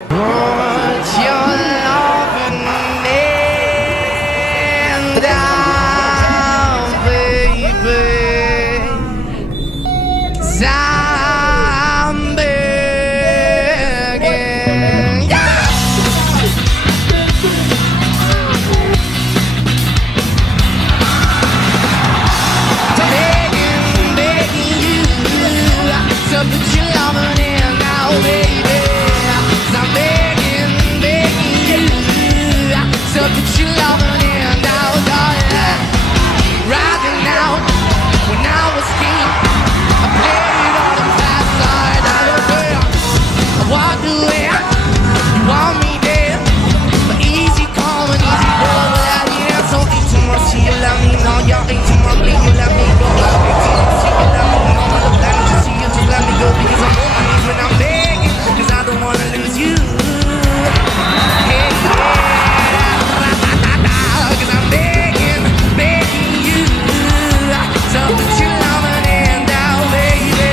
Put your loving hand down, baby, 'cause I'm begging. Yeah! Begging you to put your loving hand down, baby. I'm begging you to put your loving hand out, darling. Right now, when I was king, I played on the fast side. I don't care what do you want me there, but easy come and easy go. Without you, that's so ain't too much. You let me know, y'all ain't too much. You let me go. Ain't too much. You let me know. I'm the plan to see you, just let me go because I'm on my knees when I'm begging, 'cause I don't wanna lose you. Hey, yeah, 'cause I'm begging you to put your loving hand down, baby.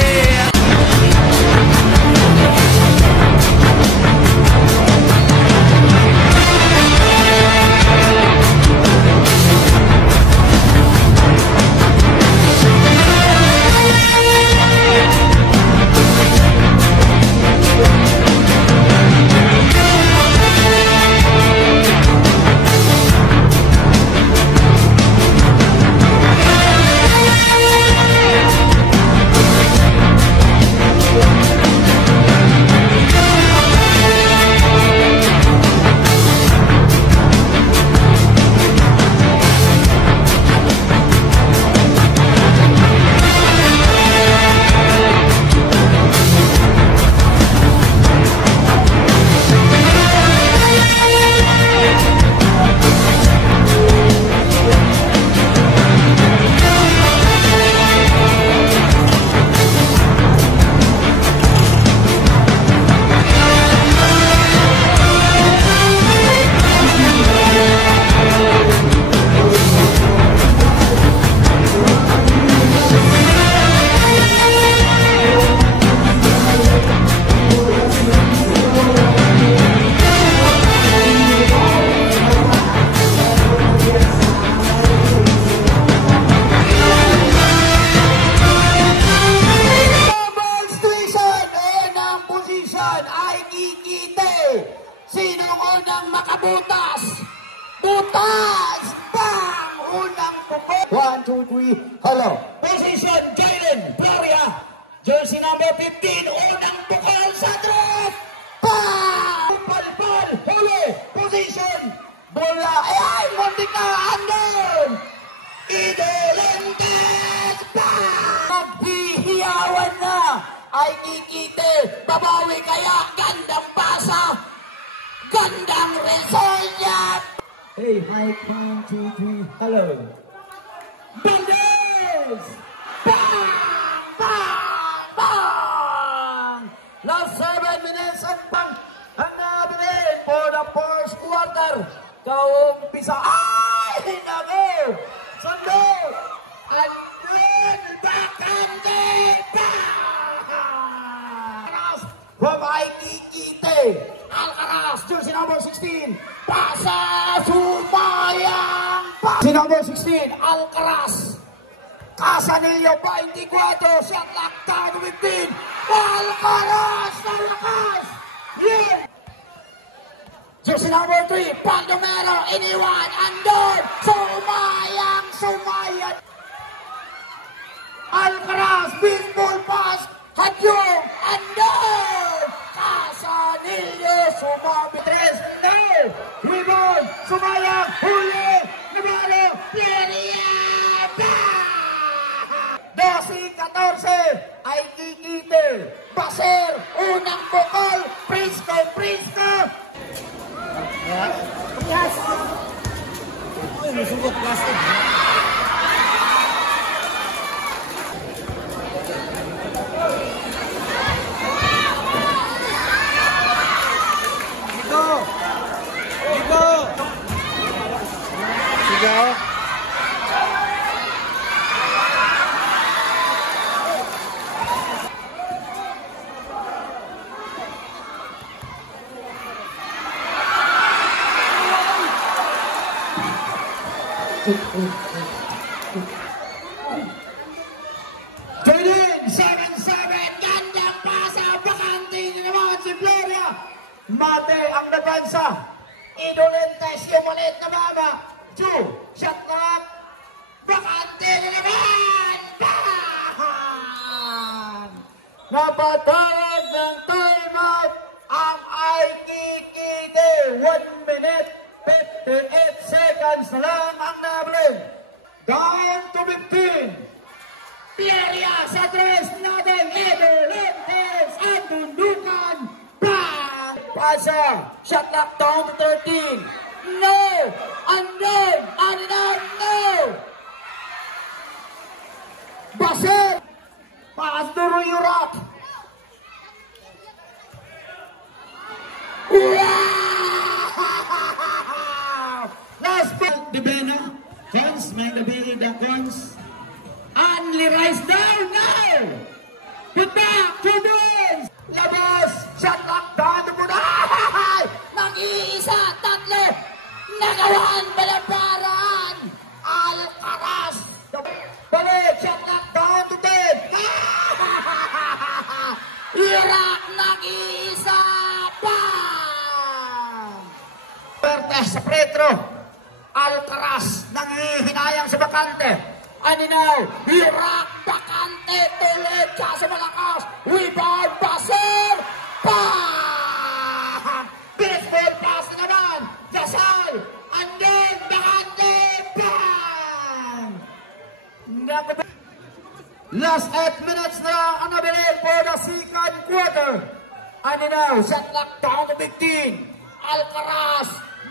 Ay kikite. Sino unang makabutas? Butas! Bang! Unang pupo. 1, 2, 3, hello. Position, Jalen Gloria. Jersey number 15, unang bukal sa drop. Bang! Bal, huli. Position. Bola. Ay, muntik na. Andon. Idolentes. Bang! Naghihiyawan na. Ay kikite, babawi kaya, gandang pasa, gandang resolya. Hey, mic 1, 2, 3, hello. Bandes! Bang! Bang! Bang! Last 7 minutes at pang hanapin for the first quarter. Kaumpisa, ay! Hinagir! Sando! And then, bakante! Bang! From Aikikite, Alcaraz, jersey number 16, pasa sumayang pa. Jersey number 16, Alcaraz, Casanillo 24, shot lock down to 15, Alcaraz, Alcaraz, yeah. Jersey number 3, Paldomero, iniwan, andon, sumayang, Alcaraz, baseball pass, Hadyong, andon! Casanillo, sumabi. 3, no! Rebound, sumayang, huli, Nabalo, Pierieta! 12-14, ay kikite, Baser, unang bukol, Prisco! Yes! Ay, nasugot plastic. Sigaw. Tunin, 7-7, gandang pasa, bakante na naman si Gloria. Mate ang nabansa. Idolentes yung maliit na mama. 2, shot lock. Bakante na naman. Bang! Napatawag ng timeout ang Aikikite. 1 minute, 58 seconds na lang ang nabling. Down to 15. Pieria sa tres natin, Idolentes at Dundukan. Bang! Pasa, shot lock down to 13. No! Andon! Adinan! No! Basir! Paas duro Yurak! Wow! Last ball! Debena, Cons, may nabili the Cons. Only rise down now! Put back to Dunes! Labas! Shot lock down to Buday! Mag-iisa, tatlo, nagawaan balabaran. Alcaraz! Balik! Shot lock down to 10! Iraq, nag-iisa, bang! Pertes sa Pretro. Alcaraz nangihinayang sa bakante. Aninaw, Iraq, bakante, tulit siya sa malakas. Rebound, Basir, bang! baseball pass na naman. Dasal, andin, bakante, bang! Last 8 minutes na ang nabilin for the second quarter. Aninaw, shot lock down to 15. Alcaraz,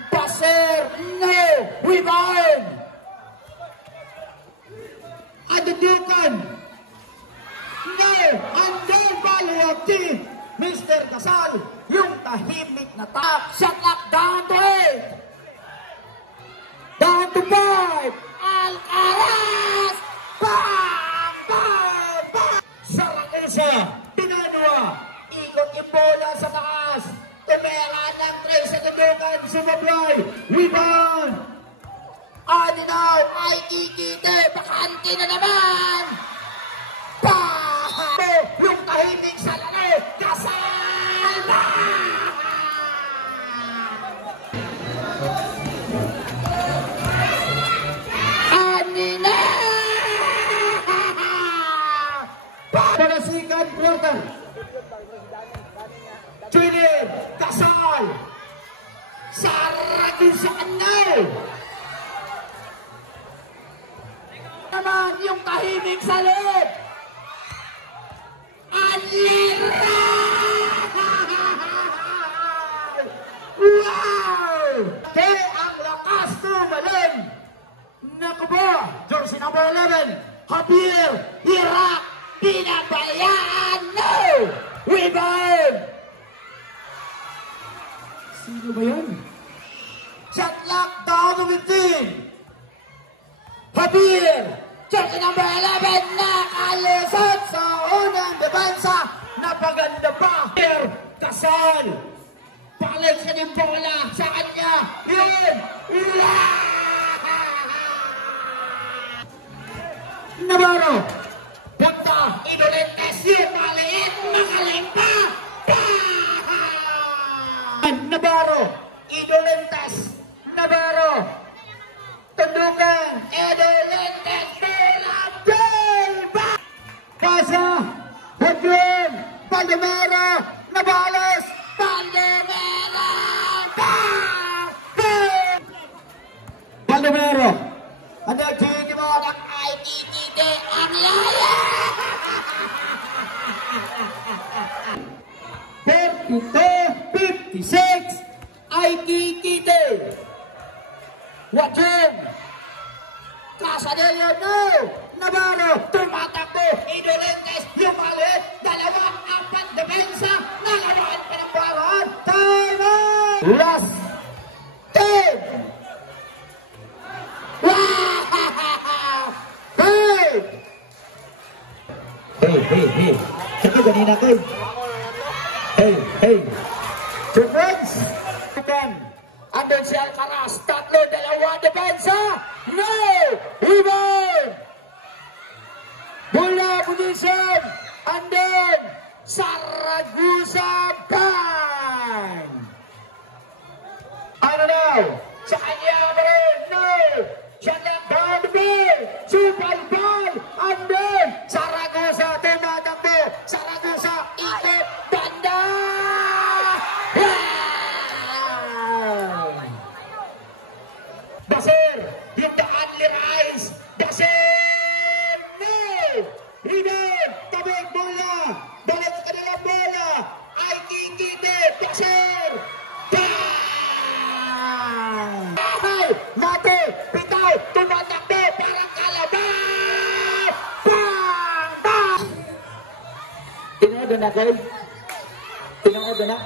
Basir, no, rebound. Adudukan. No, andin Baluati. Mr. Casal, yung tahimik na tap. Shot lock down to 8. Down to 5. Alcaraz, Bang! Bang! Bang! Saragosa, Pinanua, ikot yung bola sa taas. Tumera ng tray sa dudukan, sumablay. Rebound! Aninaw, Aikikite, bakante na naman. Bang! Yung tahimik sa langit, Kasal! Bang! Para the second quarter. Trinid, Kasal, Saragosa, now. Naman yung tahimik sa loob. Anira! Wow! Kaya ang lakas tumalon. Naku ba? Jersey number 11, Javier, Iraq, Pinabayaan, no! rebound! Sino ba yan? Shot lock down to 15. Javier, Jersey number 11, nakalusot sa unang debansa, napaganda pa. Javier, Kasal, balik sa ng bola sa kanya. Yun! Navarro, punta, Idolentes, yung maliit, magaling pa. Navarro, Idolentes, Navarro, tundukan, Idolentes, bola, bola! Pasa, Hudron, Valdemera, Navales, Valdemera, Valdemero, ada Jini mo ng Aikikite, ang laya! 32-56, Aikikite. Watching. Casadillo, no. Navarro, tumatakbo. Idolentes, yung malit. 2-4 depensa. Nalaman pa ng balon. Time out. Last 10. Hey. Sige, ganina ko. Hey. Two friends. Andun si Alcaraz. 3-2 depensa. No! Rebound! Bola position. Andun Saragusa bang! Ano now? Sa kanya pa rin. No! Shot left down the ball. Super ball. Andun Saragusa tumatakbo. Saragusa ikot banda. Basir, yung the only rise. Basir! No! Rebound! Tabig bola! Balik sa kanilang bola! Ay kikite! Basir! Bang! Ay! Mate! Bitaw! Tumatakbo! Parang kalaban! Bang! Bang! Tinodo na, guys. Tinodo na.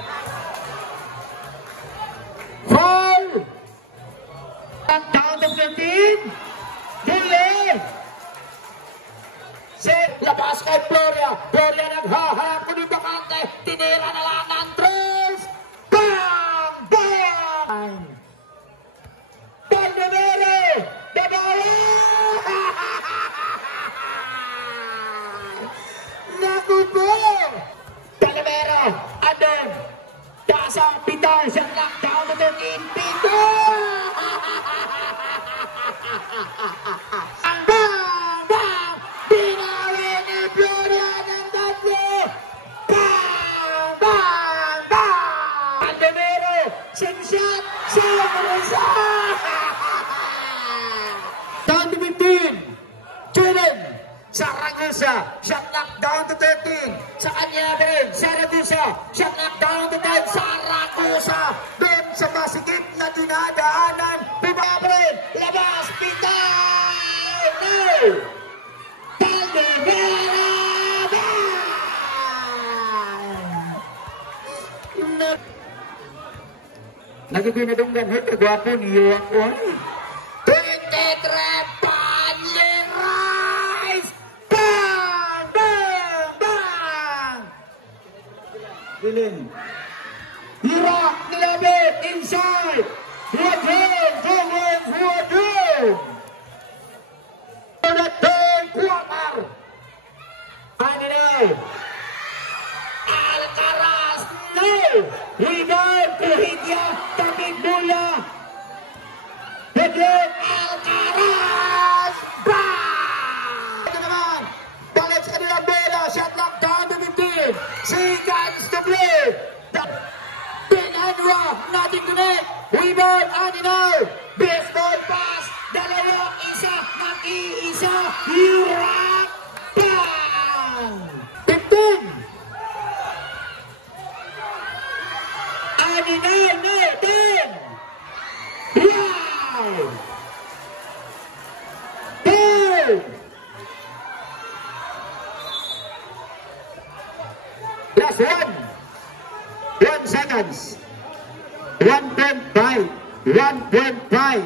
Foul! Down to 15. Delay. Set. Labas kay Gloria. Gloria naghahanap ko ng bakante. Tinira na lang ng tres. Bang! Bang! Pandemere. Dabala. Naku po. Pandemere. Adon. Dasang pitong. Shot lock down to 13. Pito. Ang bang! Bang! Binawi ni Gloria ng tatlo! Bang! Bang! Bang! Pandemero! Same shot! Saragusa! Down to 15! Jordan! Saragusa! Shot knock down to 13! Sa kanya rin! Saragusa! Shot knock down to 10! Saragusa! Doon sa masikip na dinadaanan! Bumabrin! Labas! Pitay! No! Pandemera! Nagibinadunggan hito, gwapo niyo ako. 23 Panli Rise! Bang! Bang! Bang! Dilin. Hirak nilabit inside! Rodin! Going Rodin! For the third quarter! Ano na? Alcaraz! No! Rebound! Kuhidya! Tabig bola! Again! Alcaraz! Bang! Ito naman! Balik sa kanilang bola! Shot lock down to 15! Seconds to play! Benhenra! Nothing to net! Rebound! Aninaw! Baseball pass! Dalawa! Isa! Nag-iisa! Hirap! Bang! 15! Aninaw! No! 10! Wow! 2! Last one! 1 seconds! 1.5! 1.5!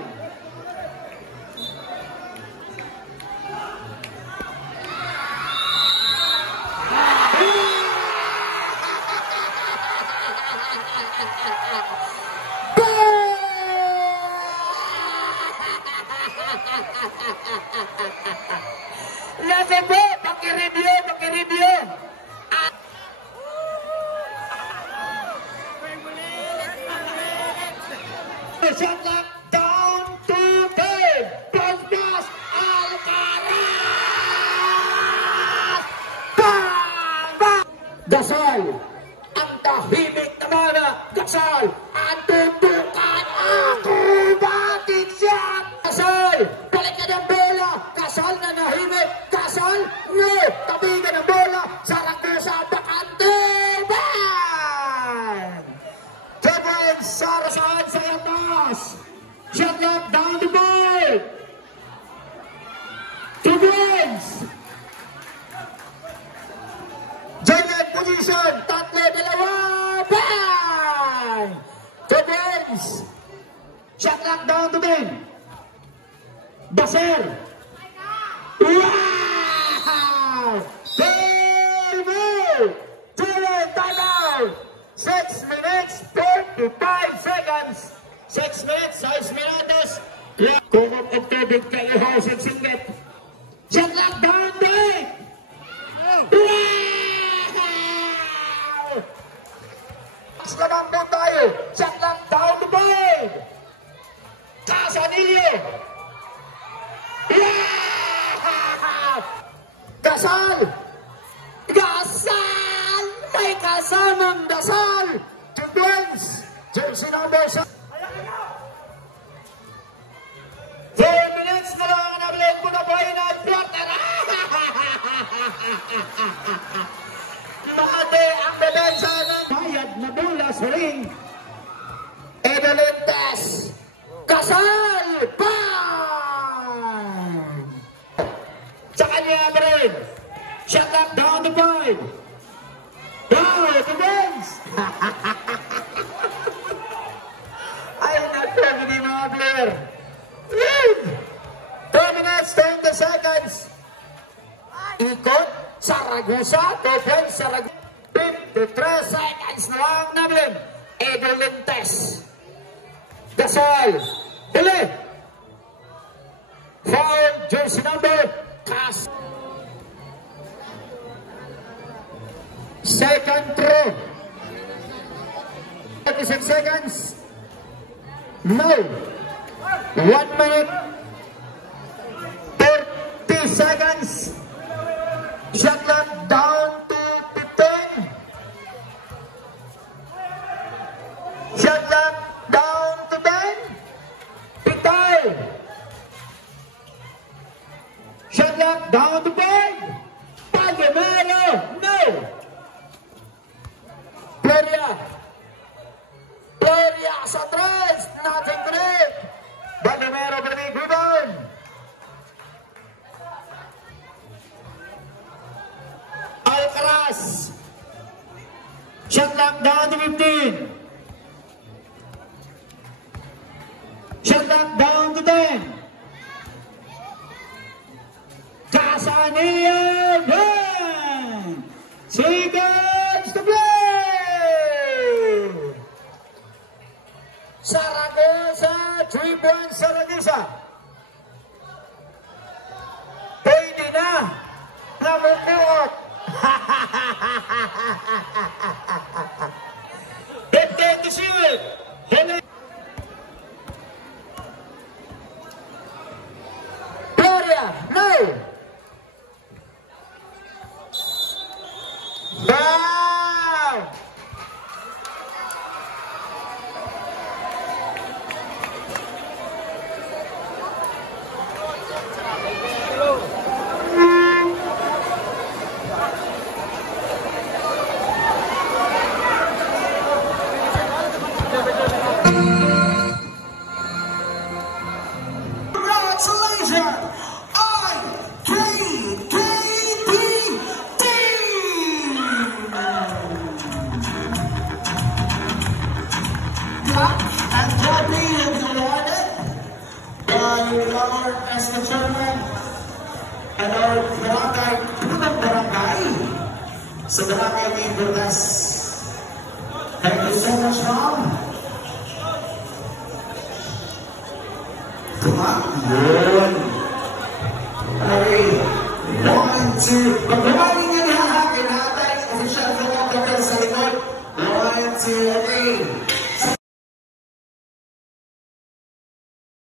Nasa po! Pakireview! Pakireview! Shot lock down to 10! Pass pass! Alcaraz! Bang! Bang! Gasol! Ang tahimik na mana! Gasol! Ang tutukan! Acrobatic shot! Gasol! Balik na ng bola! Gasol na nahimik! Gasol! No! Tabigan ng bola! Saragusa! Bakante! Bang! Jebel Sarasaan sa yatas! Shot lock down the ball! Two points! Janet position! Tatlo, dalawa! Bang! Two points! Shot lock down to 10! Basir! Wow! Very good! Time out! 6 minutes, 45 seconds! 6 minutes, 6 minutos. Kumot at tubig kayo ho sa singgit. Shot lock down break! Wow! Mas naman po tayo. Shot lock down the break! Casanillo! Wow! Gasal! Gasal! May kasamang dasal! Two points! Jersey number 6. 4 minutes na lang ang nablend po na buhay na Brother. Mate ang depensa ng bayad na bola sa ring. Edelentes. Kasal! Bang! Sa kanya pa rin. Shut up down the point. Down the bench. Ay, naku, hindi mga player. 2 minutes, 20 seconds. Ikot, Saragosa, defense, Saragosa. 53 seconds na lang namin. Edelentes. Gasol. Huli. Foul, jersey number. Cas. Second throw. 36 seconds. No. 1 minute. 30 seconds. Shot clock down to 15. Shot clock down to 10. Pitay. Shot clock down to 5. Palomero. No. Gloria. Gloria sa 3. Nothing to it. Palomero for the rebound. Alcaraz. Shot clock down to 15. Shot clock down to 10. Casanillo. 1 seconds to play. Saragosa. 3 points Saragosa. Pwede na. Namukot. 15 to shoot. Gloria, no. Wow. And trophy is awarded by our as the chairman and our barangay, punang barangay sa barangay ni Bernas. Thank you so much, ma'am. Come on. Good. Hey, 1, 2,